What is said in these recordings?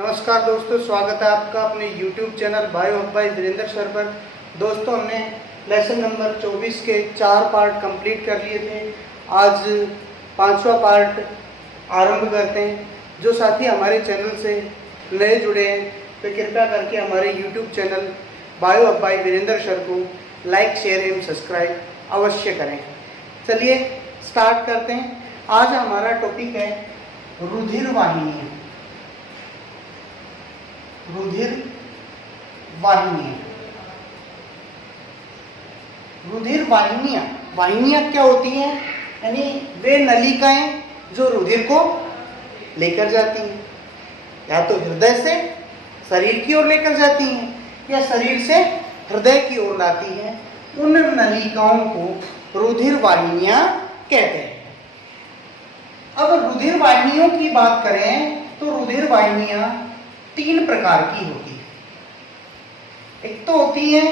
नमस्कार दोस्तों, स्वागत है आपका अपने YouTube channel bio hub by Virendra sir पर। दोस्तों, हमने लेसन नंबर 24 के 4 पार्ट कंप्लीट कर लिए थे। आज 5वां पार्ट आरंभ करते हैं। जो साथी हमारे चैनल से नए जुड़े हैं तो कृपया करके हमारे YouTube channel bio hub by Virendra sir को लाइक, शेयर एवं सब्सक्राइब अवश्य करें। चलिए स्टार्ट करते हैं। आज हमारा टॉपिक है रुधिर वाहिनी। रुधिर वाहिनियां। रुधिर वाहिनियां क्या होती हैं? यानी वे नलिकाएं जो रुधिर को लेकर जाती हैं, या तो हृदय से शरीर की ओर लेकर जाती हैं या शरीर से हृदय की ओर लाती हैं। उन नलिकाओं को रुधिर वाहिनियां कहते हैं। अब रुधिर वाहिनियों की बात करें तो रुधिर वाहिनियां 3 प्रकार की होती है। एक तो होती है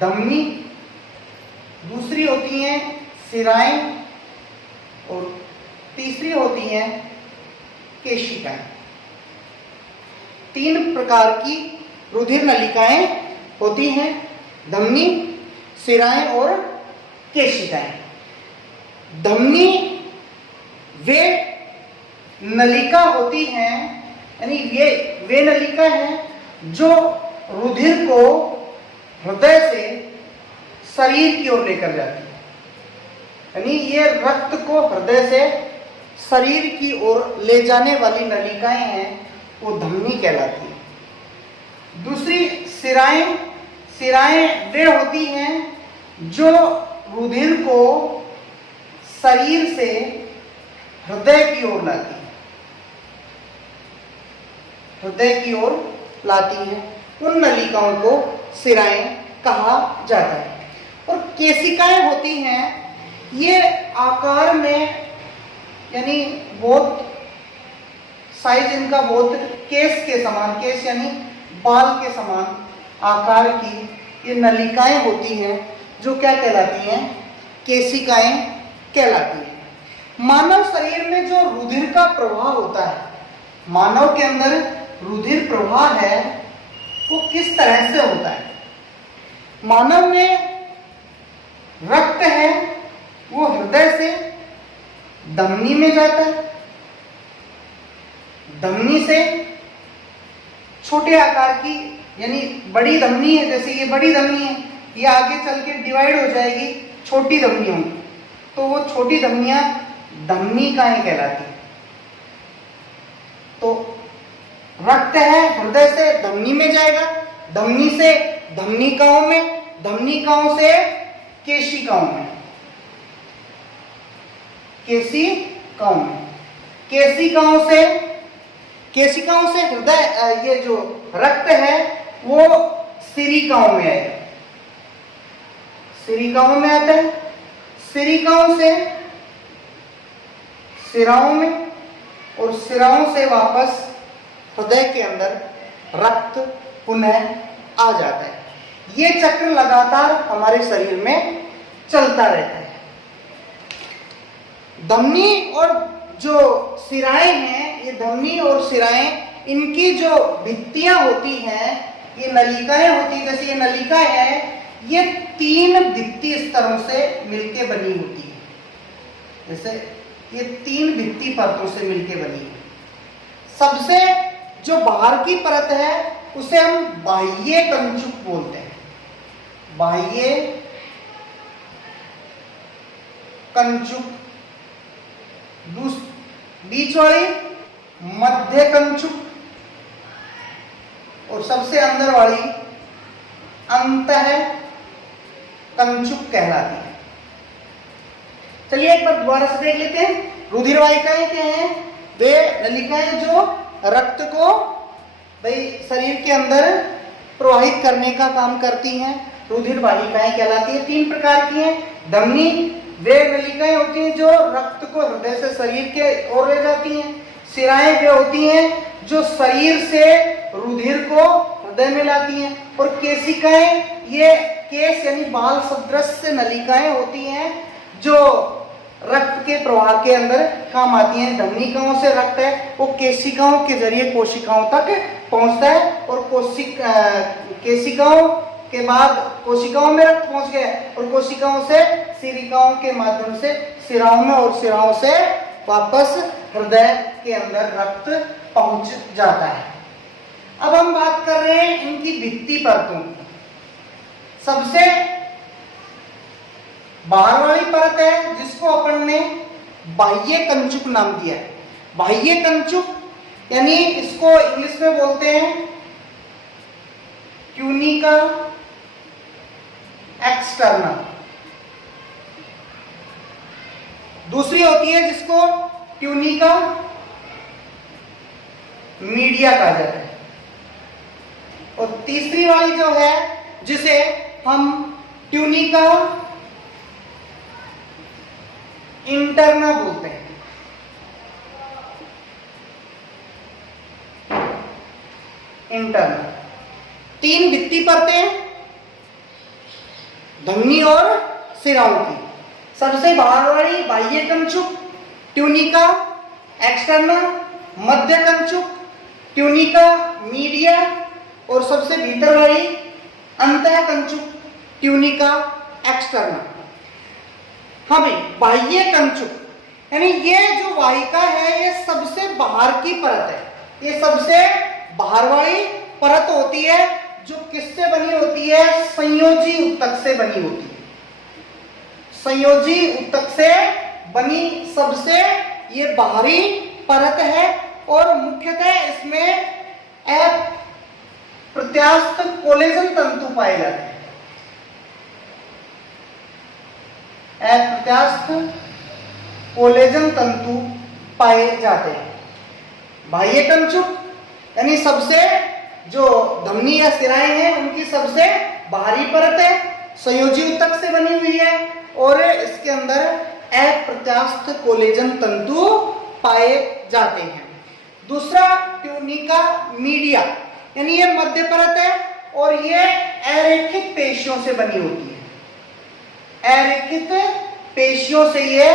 धमनी, दूसरी होती है शिराएं और तीसरी होती है केशिकाएं। 3 प्रकार की रुधिर नलिकाएं होती हैं, धमनी, शिराएं और केशिकाएं। धमनी वे नलिका होती हैं, यानी वे नलिका है जो रुधिर को हृदय से शरीर की ओर लेकर जाती है। यानी ये रक्त को हृदय से शरीर की ओर ले जाने वाली नलिकाएं हैं, वो धमनी कहलाती है। दूसरी शिराएं वे होती हैं जो रुधिर को शरीर से हृदय की ओर लाती है, हृदय की ओर लाती हैं। उन नलिकाओं को शिराएं कहा जाता है। और केशिकाएं होती हैं, ये आकार में यानी बहुत साइज इनका बहुत केस के समान, केस यानी बाल के समान आकार की ये नलिकाएं होती हैं जो क्या कहलाती हैं? केशिकाएं कहलाती हैं। मानव शरीर में जो रुधिर का प्रवाह होता है, मानव के अंदर रुधिर प्रवाह है, वो किस तरह से होता है? मानव में रक्त है, वो हृदय से धमनी में जाता है, धमनी से छोटे आकार की यानी बड़ी धमनी है, जैसे ये बड़ी धमनी है, ये आगे चल के डिवाइड हो जाएगी छोटी धमनियों में, तो वो छोटी धमनियां धमनिकाएं कहलाती है। तो रक्त है, हृदय से धमनी में जाएगा, धमनी से धमनिकाओं में, धमनिकाओं से केशिकाओं में, केशिकाओं में, केशिकाओं से हृदय, ये जो रक्त है वो सिरिकाओं में आएगा, सिरिकाओं में आता है, सिरिकाओं से शिराओं में और शिराओं से वापस हृदय के अंदर रक्त पुनः आ जाता है। ये चक्र लगातार हमारे शरीर में चलता रहता है। धमनी और जो शिराएं हैं, ये धमनी और शिराएं, इनकी जो भित्तियां होती हैं, ये नलिकाएं होती है, जैसे ये नलिका है, ये 3 भित्ति स्तरों से मिलके बनी होती है। जैसे ये 3 भित्ति परतों से मिलके बनी है। सबसे जो बाहर की परत है उसे हम बाह्य कंचुक बोलते हैं, बाह्य कंचुक। बीच वाली मध्य कंचुक और सबसे अंदर वाली अंतः कंचुक कहलाती है। चलिए एक बार दोबारा से देख लेते हैं। रुधिर वाहिकाएं क्या हैं? वे नलिकाएं जो रक्त को शरीर के अंदर प्रवाहित करने का काम करती हैं, रुधिर वाहिकाएं कहलाती है। 3 प्रकार की हैं। धमनी वे नलिकाएं होती हैं जो रक्त को हृदय से शरीर के ओर ले जाती हैं। शिराएं वे होती हैं जो शरीर से रुधिर को हृदय में लाती हैं। और केशिकाएं ये केस यानी बाल सदृश नलिकाएं होती हैं जो रक्त के प्रवाह के अंदर काम आती हैं। धमनिकाओं से रक्त है वो केशिकाओं के जरिए कोशिकाओं तक पहुंचता है और केशिकाओं के बाद कोशिकाओं में रक्त पहुंच गया और कोशिकाओं से सिरिकाओं के माध्यम से सिराओं में और सिराओं से वापस हृदय के अंदर रक्त पहुंच जाता है। अब हम बात कर रहे हैं इनकी भित्ति परतों की। सबसे बाहर वाली परत है जिसको अपन ने बाह्य कंचुक नाम दिया है। बाह्य कंचुक यानी इसको इंग्लिश में बोलते हैं ट्यूनिका एक्सटर्ना। दूसरी होती है जिसको ट्यूनिका मीडिया कहा जाता है और तीसरी वाली जो है जिसे हम ट्यूनिका इंटरना बोलते हैं। इंटरना तीन भित्ति परतें धमनी और सिराओं की। सबसे बाहर वाली बाह्य कंचुक ट्यूनिका एक्सटर्ना, मध्य कंचुक ट्यूनिका मीडिया और सबसे भीतर वाली अंतः कंचुक ट्यूनिका एक्सटर्ना। हमें बाह्य कंचुक यानी ये जो वाहिका है ये सबसे बाहर की परत है। ये सबसे बाहर वाली परत होती है जो किससे बनी होती है? संयोजी ऊतक से बनी होती है। संयोजी ऊतक से बनी सबसे ये बाहरी परत है और मुख्यतः इसमें प्रत्यास्थ कोलेजन तंतु पाए जाते हैं। अप्रत्यास्थ कोलेजन तंतु पाए जाते हैं। बाह्य कंचुक यानी सबसे जो धमनी या सिराएं हैं उनकी सबसे बाहरी परत है, संयोजी ऊतक से बनी हुई है और इसके अंदर अप्रत्यास्थ कोलेजन तंतु पाए जाते हैं। दूसरा ट्यूनिका मीडिया यानी ये मध्य परत है और ये अरेखित पेशियों से बनी होती है। अरेखित पेशियों से ये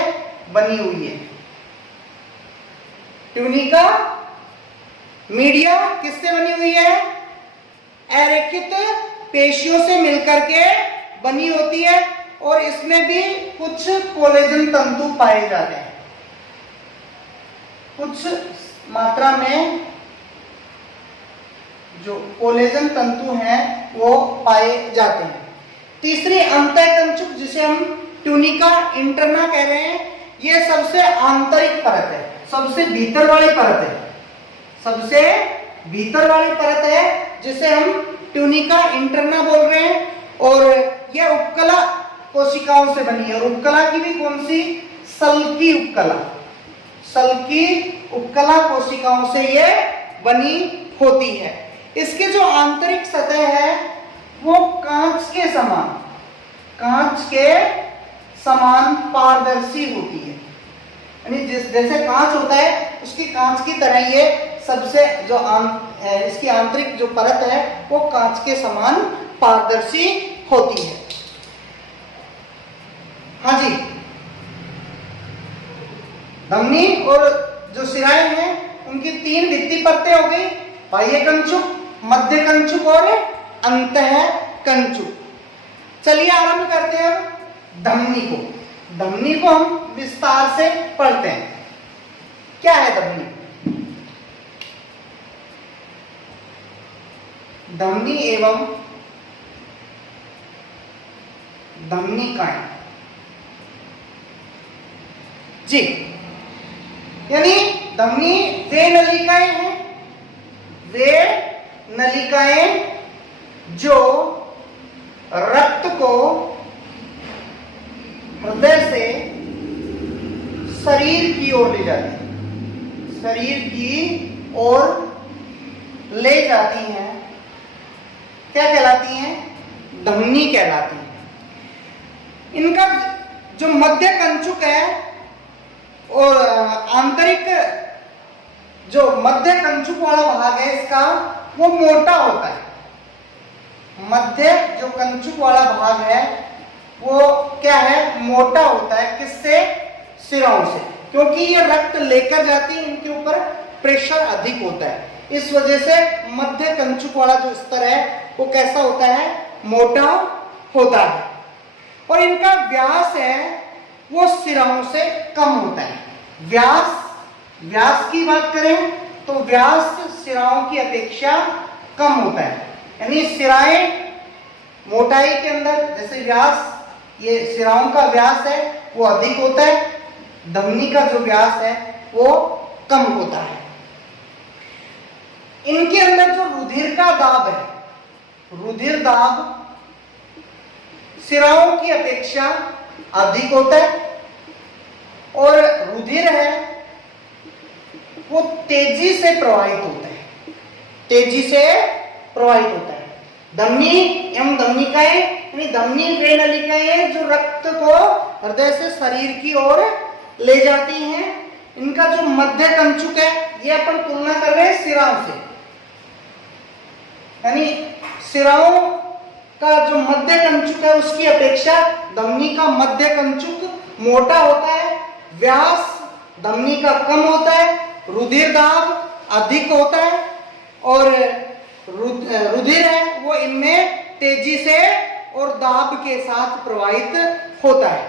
बनी हुई है। ट्यूनिका मीडिया किससे बनी हुई है? अरेखित पेशियों से मिलकर के बनी होती है और इसमें भी कुछ कोलेजन तंतु पाए जाते हैं। कुछ मात्रा में जो कोलेजन तंतु हैं वो पाए जाते हैं। तीसरी अंतःकंचुक जिसे हम ट्यूनिका इंटरना कह रहे हैं, ये सबसे आंतरिक परत है, सबसे भीतर वाली परत है। सबसे भीतर वाली परत है जिसे हम ट्यूनिका इंटरना बोल रहे हैं और यह उपकला कोशिकाओं से बनी है। और उपकला की भी कौन सी? सल्की उपकला। सल्की उपकला कोशिकाओं से यह बनी होती है। इसके जो आंतरिक सतह है वो कांच के समान पारदर्शी होती है। यानी जैसे कांच होता है उसकी कांच की तरह ये सबसे जो इसकी आंतरिक जो परत है वो कांच के समान पारदर्शी होती है। हाँ जी, धमनी और जो सिराएं हैं उनकी तीन भित्ति परतें हो गई, बाह्य कंचुक, मध्य कंचुक और अंतः कंचुक। चलिए आरंभ करते हैं धमनी को। धमनी को हम विस्तार से पढ़ते हैं। क्या है धमनी? धमनी एवं धमनिकाएं जी, यानी धमनी वे नलिकाएं हैं, वे नलिकाएं जो रक्त को हृदय से शरीर की ओर ले जाती है, शरीर की ओर ले जाती हैं। क्या कहलाती हैं? धमनी कहलाती है। इनका जो मध्य कंचुक है और आंतरिक जो मध्य कंचुक वाला भाग है इसका वो मोटा होता है। मध्य जो कंचुक वाला भाग है वो क्या है? मोटा होता है। किससे? सिराओं से, क्योंकि ये रक्त लेकर जाती है, इनके ऊपर प्रेशर अधिक होता है। इस वजह से मध्य कंचुक वाला जो स्तर है वो कैसा होता है, मोटा होता है। और इनका व्यास है वो सिराओं से कम होता है। व्यास की बात करें तो व्यास सिराओं की अपेक्षा कम होता है, यानी सिराएं मोटाई के अंदर, जैसे व्यास, ये सिराओं का व्यास है वो अधिक होता है, धमनी का जो व्यास है वो कम होता है। इनके अंदर जो रुधिर का दाब है, रुधिर दाब सिराओं की अपेक्षा अधिक होता है, और रुधिर है वो तेजी से प्रवाहित होता है, तेजी से प्रवाहित होता है। धमनी एवं धमनिकाएं, यानी धमनी वे नलिकाएं जो रक्त को हृदय से शरीर की ओर ले जाती हैं, इनका जो मध्य कंचुक है, ये अपन तुलना कर रहे हैं सिराओं से, यानी सिराओं का जो मध्य कंचुक है उसकी अपेक्षा धमनी का मध्य कंचुक मोटा होता है, व्यास धमनी का कम होता है, रुधिर दाब अधिक होता है, और रुधिर है वो इनमें तेजी से और दाब के साथ प्रवाहित होता है।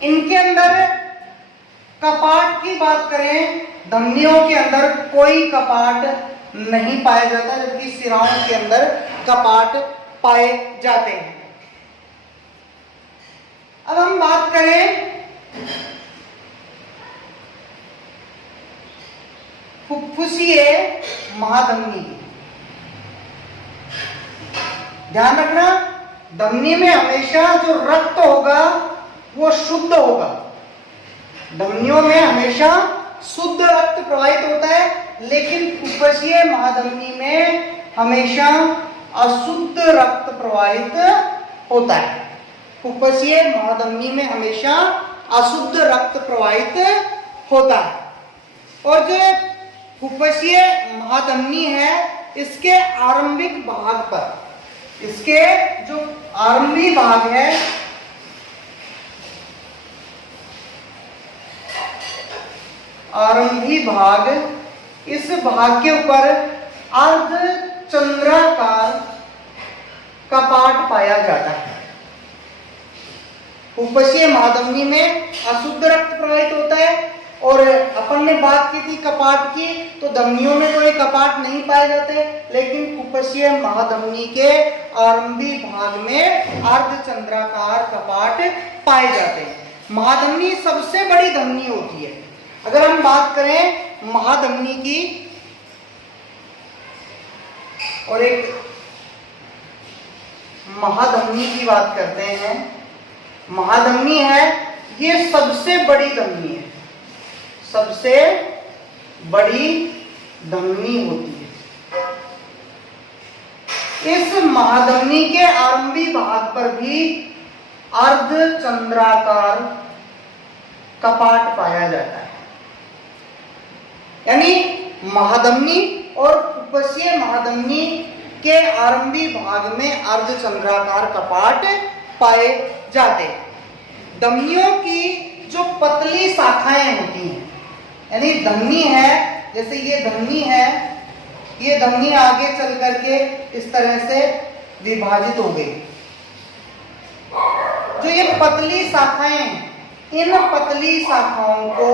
इनके अंदर कपाट की बात करें, धमनियों के अंदर कोई कपाट नहीं पाया जाता, जबकि सिराओं के अंदर कपाट पाए जाते हैं। अब हम बात करें फुफ्फुसीय महाधमनी। ध्यान रखना, धमनी में हमेशा जो रक्त होगा वो शुद्ध होगा, धमनियों में हमेशा शुद्ध रक्त प्रवाहित होता है, लेकिन फुफ्फुसीय महाधमनी में हमेशा अशुद्ध रक्त प्रवाहित होता है। फुफ्फुसीय महाधमनी में हमेशा अशुद्ध रक्त प्रवाहित होता है। और जो फुफ्फुसीय महाधमनी है, इसके आरंभिक भाग पर, इसके जो आरंभी भाग है, आरंभी भाग, इस भाग के ऊपर अर्धचंद्राकार कपाट पाया जाता है। फुफ्फुसीय महाधमनी में अशुद्ध रक्त प्रवाहित होता है, और अपन ने बात की थी कपाट की, तो धमनियों में कोई कपाट नहीं पाए जाते, लेकिन फुफ्फुसीय महाधमनी के आरंभी भाग में अर्धचंद्राकार कपाट पाए जाते हैं। महाधमनी सबसे बड़ी धमनी होती है। अगर हम बात करें महाधमनी की, और एक महाधमनी की बात करते हैं, महाधमनी है ये सबसे बड़ी धमनी है, सबसे बड़ी धमनी होती है। इस महाधमनी के आरंभी भाग पर भी अर्धचंद्राकार कपाट पाया जाता है, यानी महाधमनी और फुफ्फुसीय महाधमनी के आरंभी भाग में अर्धचंद्राकार कपाट पाए जाते हैं। धमनियों की जो पतली शाखाएं होती हैं, यानी धमनी है, जैसे ये धमनी है, ये धमनी आगे चल करके इस तरह से विभाजित हो गई। जो ये पतली शाखाएं हैं, इन पतली शाखाओं को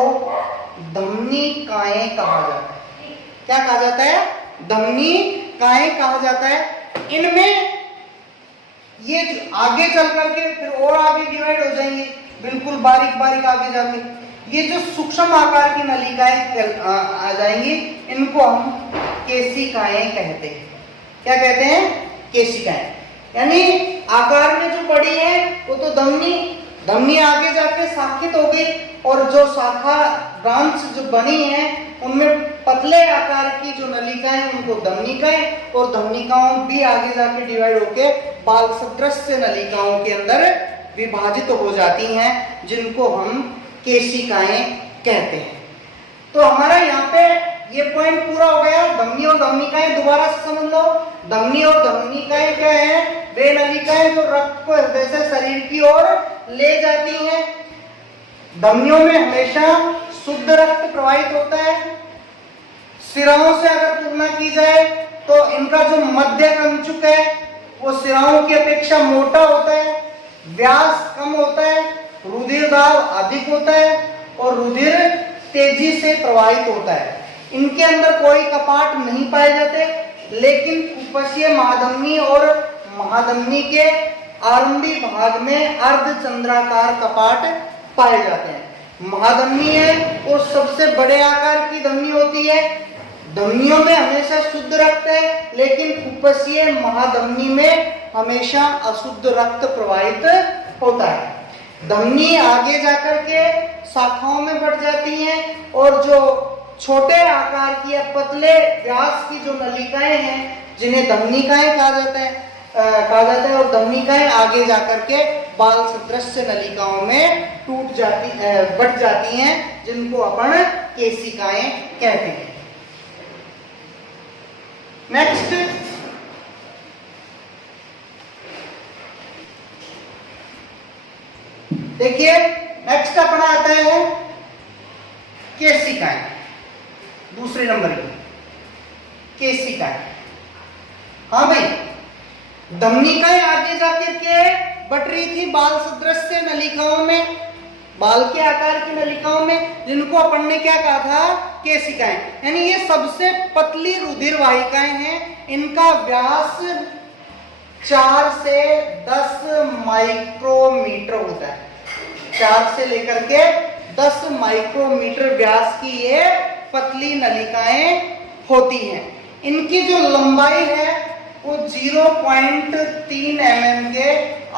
धमनिकाएं कहा जाता है। क्या कहा जाता है? धमनिकाएं कहा जाता है। इनमें ये आगे चल करके फिर और आगे डिवाइड हो जाएंगे, बिल्कुल बारीक बारीक आगे जाके ये जो सूक्ष्म आकार की नलिकाएं आ जाएंगी, इनको हम केशिकाएं कहते हैं। क्या कहते हैं? केशिकाएं। यानी आकार में जो बड़ी है वो तो धमनी आगे जाके शाखित हो गई, और जो शाखा ब्रांच जो बनी है उनमें पतले आकार की जो नलिकाएं उनको धमनिकाएं, और धमनिकाओं भी आगे जाके डिवाइड होके बाल सदृश नलिकाओं के अंदर विभाजित हो जाती हैं, जिनको हम केशिकाएं कहते हैं। तो हमारा यहाँ पे ये पॉइंट पूरा हो गया। धमनी और धमनिकाएं दोबारा से समझ लो। धमनी और धमनिकाएं क्या है? वे नलिकाएं जो रक्त को हृदय से शरीर की ओर ले जाती हैं। धमनियों में हमेशा शुद्ध रक्त प्रवाहित होता है। सिराओं से अगर तुलना की जाए तो इनका जो मध्य कंचुक है वो सिराओं की अपेक्षा मोटा होता है, व्यास कम होता है, रुधिर दाब अधिक होता है और रुधिर तेजी से प्रवाहित होता है। इनके अंदर कोई कपाट नहीं पाए जाते, लेकिन कुपसीय महाधमनी और महाधमनी के आरंभी भाग में अर्धचंद्राकार कपाट पाए जाते हैं। महाधमनी है वो सबसे बड़े आकार की धमनी होती है। धमनियों में हमेशा शुद्ध रक्त है, लेकिन कुपसीय महाधमनी में हमेशा अशुद्ध रक्त प्रवाहित होता है। धमनी आगे जाकर के शाखाओं में बढ़ जाती हैं और जो छोटे आकार की या पतले व्यास की जो नलिकाएं हैं जिन्हें धमनिकाएं कहा जाता है और धमनिकाएं आगे जाकर के बाल सदृश नलिकाओं में बढ़ जाती हैं, जिनको अपन केशिकाएं कहते हैं। नेक्स्ट, देखिए नेक्स्ट अपना आता है केशिकाएं। दूसरे नंबर की केशिकाएं। हाँ भाई, धमनिकाएं आगे जाकर के बढ़ रही थी बाल सदृश नलिकाओं में, बाल के आकार की नलिकाओं में, जिनको अपन ने क्या कहा था, केशिकाएं। यानी ये सबसे पतली रुधिर वाहिकाएं हैं। इनका व्यास 4 से 10 माइक्रोमीटर होता है। 4 से लेकर के 10 माइक्रोमीटर व्यास की ये पतली नलिकाएं होती हैं। इनकी जो लंबाई है वो 0.3 mm के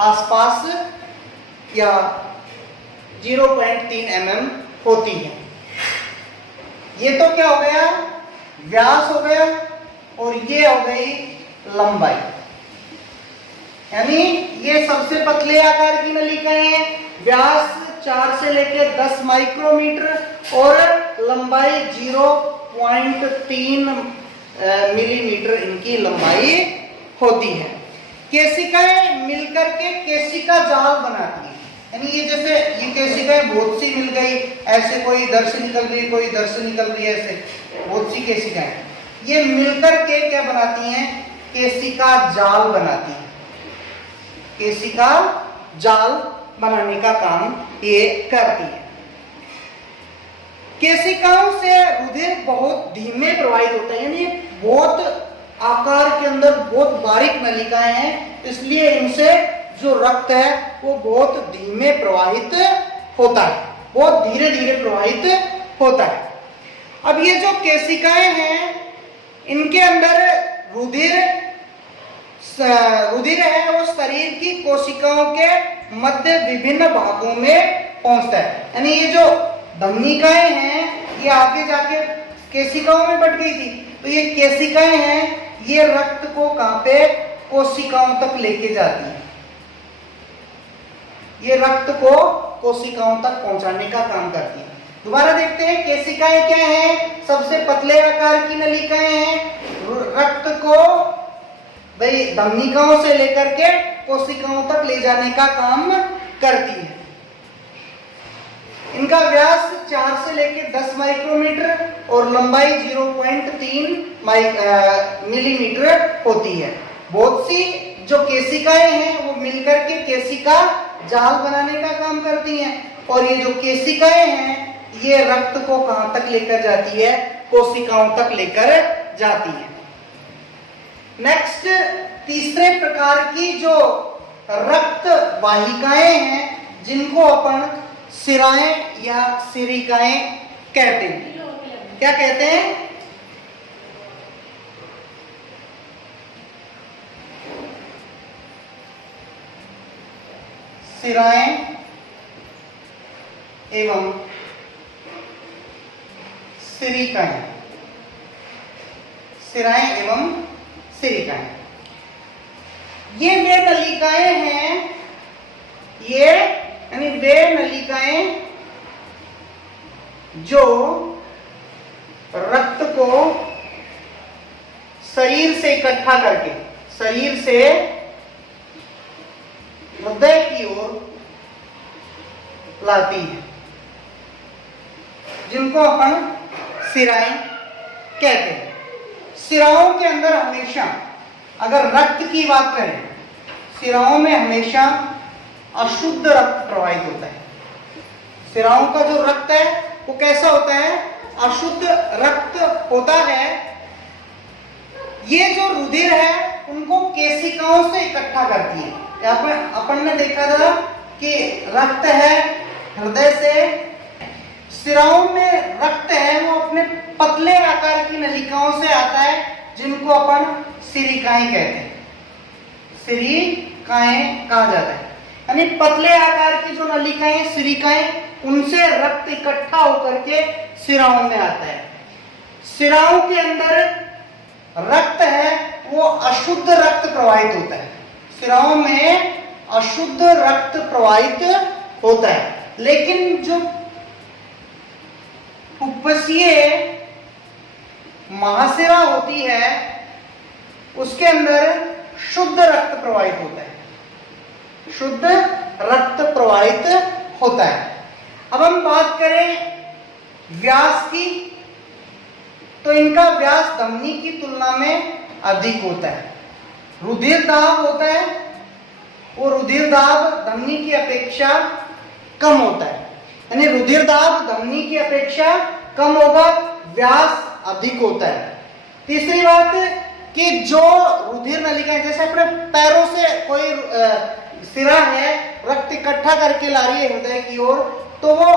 आसपास या 0.3 mm होती है। ये तो क्या हो गया, व्यास हो गया, और ये हो गई लंबाई। यानी ये सबसे पतले आकार की नलिकाएं हैं। व्यास 4 से लेकर 10 माइक्रोमीटर और लंबाई 0.3 मिलीमीटर इनकी लंबाई होती है। केशिकाएं मिलकर के केशिका जाल बनाती है। यानी ये जैसे ये केशिकाएं बहुत सी मिल गई, ऐसे कोई इधर से निकल रही, कोई इधर से निकल रही है, ऐसे बहुत सी केशिकाएं ये मिलकर के क्या बनाती हैं, केशिका जाल बनाती है। केशिका जाल बनाने का काम ये करती है। केशिकाओं से रुधिर बहुत धीमे प्रवाहित होता है। यानी बहुत आकार के अंदर बहुत बारीक नलिकाएं हैं, इसलिए इनसे जो रक्त है वो बहुत धीमे प्रवाहित होता है, बहुत धीरे धीरे प्रवाहित होता है। अब ये जो केशिकाएं हैं इनके अंदर रुधिर है वो शरीर की कोशिकाओं के मध्य विभिन्न भागों में पहुंचता है। यानी ये जो धमनिकाएं हैं ये आगे जाके केशिकाओं में बढ़ गई थी, तो ये केशिकाएं हैं ये रक्त को कहां पे, कोशिकाओं तक लेके जाती है। ये रक्त को कोशिकाओं तक पहुंचाने का काम करती है। दोबारा देखते हैं, केशिकाएं क्या हैं, सबसे पतले आकार की नलिकाएं हैं। रक्त को भाई धमनिकाओं से लेकर के कोशिकाओं तक ले जाने का काम करती है। इनका व्यास 4 से लेकर 10 माइक्रोमीटर और लंबाई 0.3 मिलीमीटर होती है। बहुत सी जो केशिकाएं हैं वो मिलकर के केशिका जाल बनाने का काम करती हैं, और ये जो केशिकाएं हैं ये रक्त को कहां तक लेकर जाती है, कोशिकाओं तक लेकर जाती है। नेक्स्ट, तीसरे प्रकार की जो रक्त वाहिकाएं हैं जिनको अपन सिराएं या सिरिकाएं कहते हैं। क्या कहते हैं, सिराएं एवं सिरिकाएं। सिराएं एवं सिरिकाएं ये वे नलिकाएं हैं, ये यानी वे नलिकाएं जो रक्त को शरीर से इकट्ठा करके शरीर से हृदय की ओर लाती है। जिनको अपन सिराएं कहते हैं। सिराओं के अंदर हमेशा, अगर रक्त की बात करें, सिराओं में हमेशा अशुद्ध रक्त प्रवाहित होता है। सिराओं का जो रक्त है वो कैसा होता है? अशुद्ध रक्त होता है। ये जो रुधिर है उनको केशिकाओं से इकट्ठा करती है। यहाँ पर अपन ने देखा था कि रक्त है हृदय से, सिराओं में रक्त है वो अपने पतले आकार की नलिकाओं से आता है, जिनको अपन सिरिकाएं कहते हैं। सिरिकाएं कहा जाता है, यानी पतले आकार की जो नलिकाएं सिरिकाएं, उनसे रक्त इकट्ठा होकर के सिराओं में आता है। सिराओं के अंदर रक्त है वो अशुद्ध रक्त प्रवाहित होता है। सिराओं में अशुद्ध रक्त प्रवाहित होता है, लेकिन जो फुफ्फुसीय महाशिरा होती है उसके अंदर शुद्ध रक्त प्रवाहित होता है। शुद्ध रक्त प्रवाहित होता है। अब हम बात करें व्यास की, तो इनका व्यास धमनी की तुलना में अधिक होता है। रुधिर दाब होता है, वो रुधिर दाब धमनी की अपेक्षा कम होता है, यानी रुधिर दाब धमनी की अपेक्षा कम होगा, व्यास अधिक होता है। तीसरी बात कि जो रुधिर नलिकाएं, जैसे अपने पैरों से कोई सिरा है रक्त इकट्ठा करके ला रही है हृदय की ओर, तो वो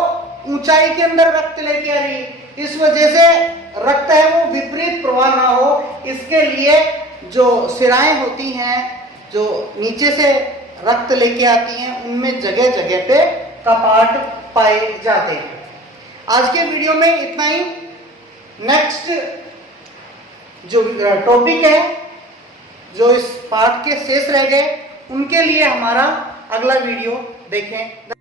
ऊंचाई के अंदर रक्त लेके आ रही है, इस वजह से रक्त है वो विपरीत प्रवाह ना हो, इसके लिए जो सिराएं होती हैं जो नीचे से रक्त लेके आती हैं, उनमें जगह जगह पे कपाट पाए जाते हैं। आज के वीडियो में इतना ही। नेक्स्ट जो टॉपिक है, जो इस पाठ के शेष रह गए, उनके लिए हमारा अगला वीडियो देखें।